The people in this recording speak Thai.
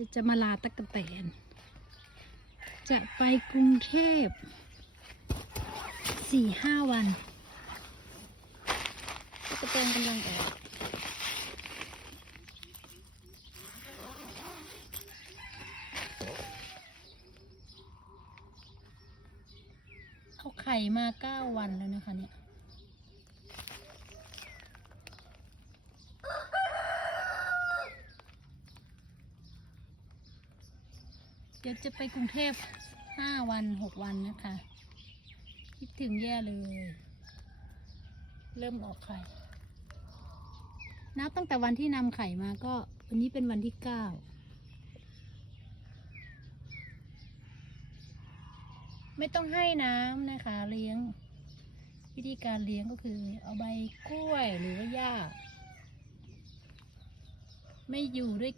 ดี๋ยวจะมาลาตะกะแตน จะไปกรุงเทพสี่ห้าวันตะกะแตนกำลังออกเอาไข่มาเก้าวันแล้วนะคะเนี่ย เดี๋ยวจะไปกรุงเทพห้าวันหกวันนะคะ คิดถึงแย่เลย เริ่มออกไข่ นับตั้งแต่วันที่นำไข่มาก็วันนี้เป็นวันที่เก้าไม่ต้องให้น้ำนะคะ เลี้ยง วิธีการเลี้ยงก็คือ เอาใบกล้วยหรือว่าหญ้า ไม่อยู่ด้วย